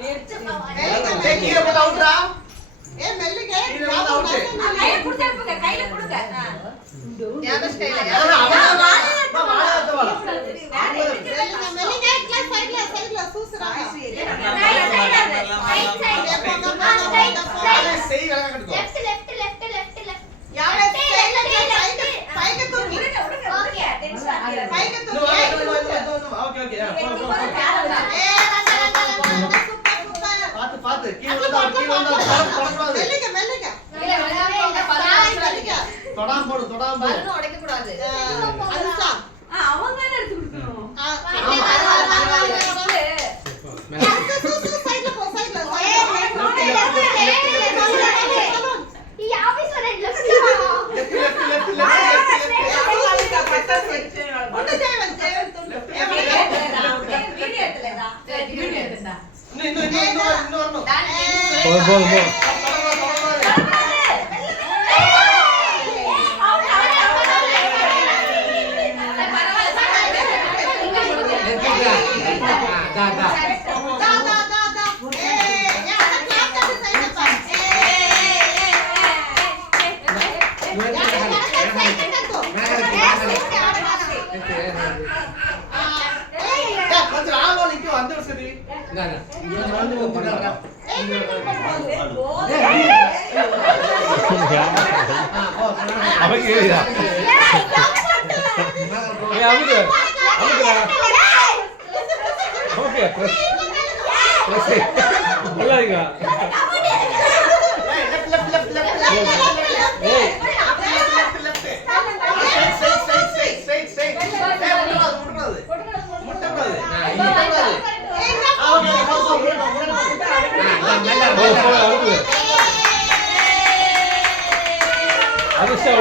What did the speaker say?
கீழே போட்டு அவுட்ரா. ஏ மெல்லுங்க. கீழே போட்டு அவுட். கையில கொடுங்க, கையில கொடுங்க. யாத ஸ்டைல. மெல்லுங்க. கிளாஸ் சைடுல சூசுறாங்க. செய் வேலை கட்டுக்கோ. லெஃப்ட். யார ஸ்டைல பைக்கு தூக்கி. ஓகே, டென்ஷன் ஆகல. பைக்கு தூக்கி. Okay okay. ஏ ரங்க சூப்பர். பாத்து கீழ வந்தா தொடக்கூடாது. மெல்லுங்க. தொடாம போடு. பலூன் உடைக்க கூடாது. அதுதான். அவங்க தான எடுத்து கொடுக்கணும். சைடுல போ சைடுல. ಈ ಆಫೀಸ್ ವರೆ ಲೆಫ್ಟ್ கொஞ்சம் ஆளோல இங்க வந்து சரி. அவக்கு ஏறியா அமுக்கு ஓகே பிரஸ் நல்லாருக்கா ஏய் அதிர்ஷ்டம்